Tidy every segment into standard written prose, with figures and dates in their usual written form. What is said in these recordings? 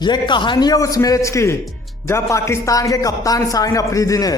ये कहानी है उस मैच की जब पाकिस्तान के कप्तान शाहीन अफरीदी ने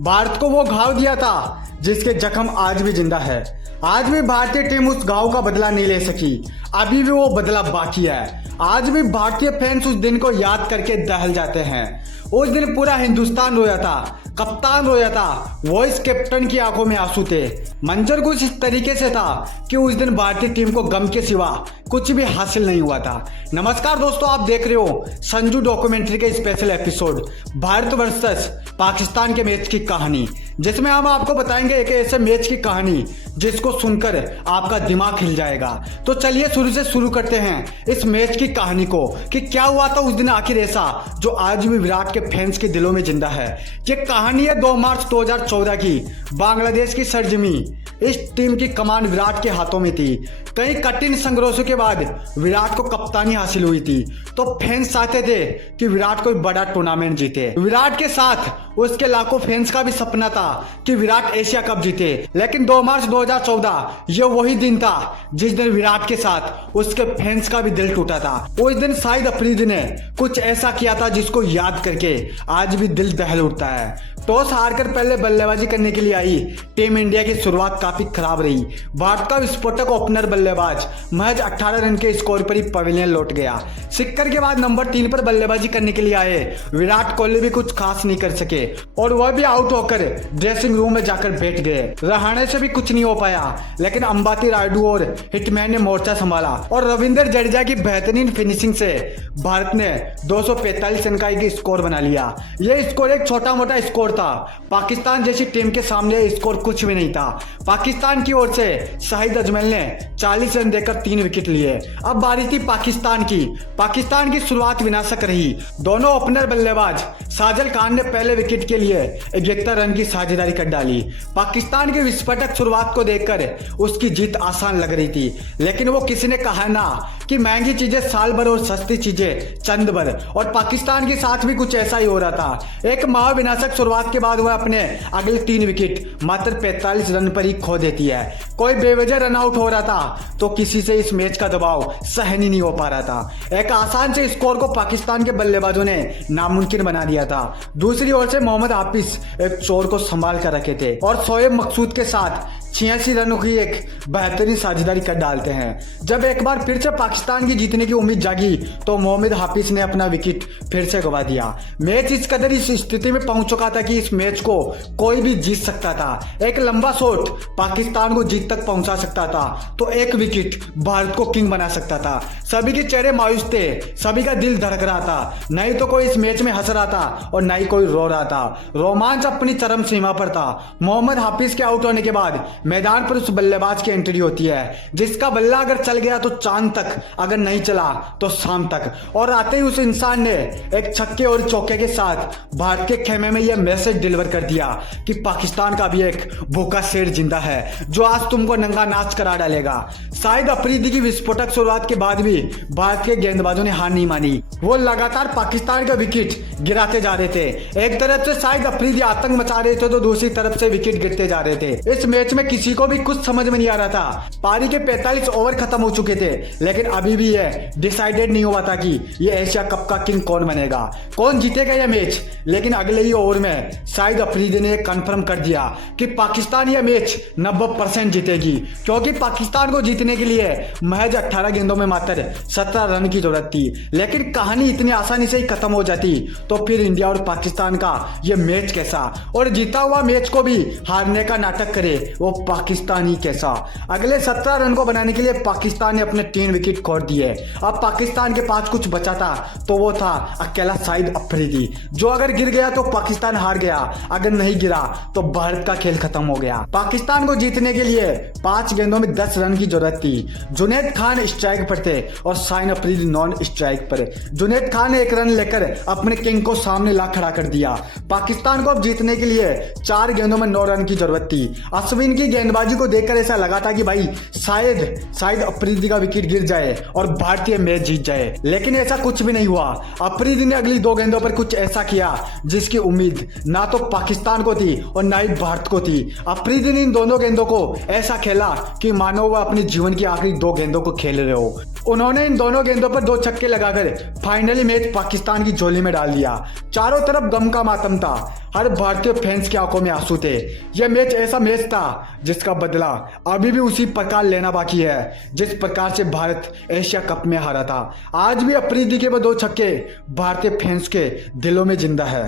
भारत को वो घाव दिया था जिसके जख्म आज भी जिंदा है। आज भी भारतीय टीम उस घाव का बदला नहीं ले सकी, अभी भी वो बदला बाकी है। आज भी भारतीय फैंस उस दिन को याद करके दहल जाते हैं। उस दिन पूरा हिंदुस्तान रोया था, कप्तान रोया था, वॉइस कैप्टन की आंखों में आंसू थे। मंजर कुछ इस तरीके से था कि उस दिन भारतीय टीम को गम के सिवा कुछ भी हासिल नहीं हुआ था। नमस्कार दोस्तों, आप देख रहे हो संजू डॉक्यूमेंट्री के special episode Bharat versus Pakistan के मैच की कहानी, जिसमें हम आपको बताएंगे एक ऐसे मैच की कहानी जिसको सुनकर आपका दिमाग हिल जाएगा। तो चलिए शुरू से शुरू करते हैं इस मैच की कहानी को कि क्या हुआ था उस दिन आखिर ऐसा जो आज भी विराट के फैंस के दिलों में जिंदा है। ये कहानी है 2 मार्च 2014 की, बांग्लादेश की सरजमी। इस टीम की कमान विराट के हाथों में थी। कई कठिन संघर्षों के बाद विराट को कप्तानी हासिल हुई थी, तो फैंस चाहते थे कि विराट कोई बड़ा टूर्नामेंट जीते। विराट के साथ उसके लाखों फैंस का भी सपना था कि विराट एशिया कप जीते। लेकिन 2 मार्च 2014 ये वही दिन था जिस दिन विराट के साथ उसके फैंस का भी दिल टूटा था। उस दिन शाहिद अफरीदी ने कुछ ऐसा किया था जिसको याद करके आज भी दिल दहल उठता है। टॉस हारकर पहले बल्लेबाजी करने के लिए आई टीम इंडिया की शुरुआत काफी खराब रही। भारत का विस्फोटक ओपनर बल्लेबाज महज 18 रन के स्कोर पर ही पवेलियन लौट गया। सिक्कर के बाद नंबर 3 पर बल्लेबाजी करने के लिए आए विराट कोहली भी कुछ खास नहीं कर सके और वह भी आउट होकर ड्रेसिंग रूम में जाकर बैठ गए। रहाणे से भी कुछ नहीं हो पाया, लेकिन अंबाती रायडू और हिटमैन ने मोर्चा संभाला और रविंद्र जडेजा की बेहतरीन फिनिशिंग से भारत ने 245 रन का एक स्कोर बना लिया। यह स्कोर एक छोटा मोटा स्कोर था। पाकिस्तान जैसी टीम के सामने स्कोर कुछ भी नहीं था। पाकिस्तान की ओर से शाहिद अजमल ने 40 रन देकर 3 विकेट लिए। अब बारी थी पाकिस्तान की। पाकिस्तान की शुरुआत विनाशक रही। दोनों ओपनर बल्लेबाज साजिद खान ने पहले विकेट के लिए 71 रन की साझेदारी कर डाली। पाकिस्तान की विस्फोटक शुरुआत को देखकर उसकी जीत आसान लग रही थी, लेकिन वो किसी ने कहा ना कि महंगी चीजें साल भर और सस्ती चीजें चंद भर, और पाकिस्तान के साथ भी कुछ ऐसा ही हो रहा था। एक महाविनाशक शुरुआत के बाद वह अपने अगले 3 विकेट मात्र 45 रन पर ही खो देती है। कोई बेवजह रन आउट हो रहा था तो किसी से इस मैच का दबाव सहन ही नहीं हो पा रहा था। एक आसान से स्कोर को पाकिस्तान के बल्लेबाजों ने नामुमकिन बना दिया था। दूसरी ओर से मोहम्मद हाफिज एक चोर को संभाल कर रखे थे और शोएब मकसूद के साथ 86 रनों की एक बेहतरीन साझेदारी कर डालते हैं। जब एक बार फिर से पाकिस्तान की जीतने की उम्मीद जागी तो मोहम्मद हाफिज ने अपना विकेट फिर से गंवा दिया। मैच इस कदर इस स्थिति में पहुंच चुका था कि इस मैच को कोई भी जीत सकता था। एक लंबा शॉट पाकिस्तान को जीत तक पहुंचा सकता था, तो एक विकेट भारत को किंग बना सकता था। सभी के चेहरे मायूस थे, सभी का दिल धड़क रहा था। नहीं तो कोई इस मैच में हंस रहा था और नहीं कोई रो रहा था। रोमांच अपनी चरम सीमा पर था। मोहम्मद हाफिज के आउट होने के बाद मैदान पर उस बल्लेबाज की एंट्री होती है जिसका बल्ला अगर चल गया तो चांद तक, अगर नहीं चला तो शाम तक। और आते ही उस इंसान ने एक छक्के और चौके के साथ भारत के खेमे में यह मैसेज डिलीवर कर दिया कि पाकिस्तान का भी एक भूखा शेर जिंदा है जो आज तुमको नंगा नाच करा डालेगा। शाहिद अफरीदी की विस्फोटक शुरुआत के बाद भी भारत के गेंदबाजों ने हार नहीं मानी। वो लगातार पाकिस्तान का विकेट गिराते जा रहे थे। एक तरफ से शाहिद अफरीदी आतंक मचा रहे थे तो दूसरी तरफ से विकेट गिरते जा रहे थे। इस मैच में किसी को भी कुछ समझ में नहीं आ रहा था। पारी के 45 ओवर खत्म हो चुके थे, लेकिन अभी भी यह डिसाइडेड नहीं हुआ था कि यह एशिया कप का किंग कौन बनेगा, कौन जीतेगा यह मैच। लेकिन अगले ही ओवर में शाहिद अफरीदी ने कंफर्म कर दिया कि पाकिस्तान यह मैच 90% जीतेगी, क्योंकि पाकिस्तान को जीतने के लिए महज 18 गेंदों में मात्र 17 रन की जरूरत थी। लेकिन कहानी इतनी आसानी से ही खत्म हो जाती तो फिर इंडिया और पाकिस्तान का यह मैच कैसा, और जीता हुआ मैच को भी हारने का नाटक करे वो पाकिस्तान ही कैसा। अगले 17 रन को बनाने के लिए पाकिस्तान ने अपने 3 विकेट खो दिए। अब पाकिस्तान के पास कुछ बचा था तो वो था अकेला शाहिद अफरीदी, जो अगर गिर गया तो पाकिस्तान हार गया, अगर नहीं गिरा तो भारत का खेल खत्म हो गया। पाकिस्तान को जीतने के लिए 5 गेंदों में 10 रन की जरूरत थी। जुनैद खान स्ट्राइक पर थे और शाहीन अफरीदी नॉन स्ट्राइक पर। जुनैद खान ने 1 रन लेकर अपने किंग को सामने ला खड़ा कर दिया। पाकिस्तान को अब जीतने के लिए 4 गेंदों में 9 रन की जरूरत थी। अश्विन की गेंदबाजी को देखकर ऐसा लगा था कि भाई शायद अफरीदी का विकेट गिर जाए और भारतीय मैच जीत जाए, लेकिन ऐसा कुछ भी नहीं हुआ। अफरीदी ने अगली 2 गेंदों पर कुछ ऐसा किया जिसकी उम्मीद ना तो पाकिस्तान को थी और ना ही भारत को थी। अफरीदी ने इन दोनों गेंदों को ऐसा खेला कि मानो वह अपने जीवन की आखिरी 2 गेंदों को खेल रहे हो। उन्होंने इन दोनों गेंदों पर 2 छक्के लगाकर फाइनली मैच पाकिस्तान की झोली में डाल दिया। चारों तरफ गम का मातम था, हर भारतीय फैंस की आंखों में आंसू थे। यह मैच ऐसा मैच था जिसका बदला अभी भी उसी प्रकार लेना बाकी है जिस प्रकार से भारत एशिया कप में हारा था। आज भी अफरीदी के वो 2 छक्के भारतीय फैंस के दिलों में जिंदा है।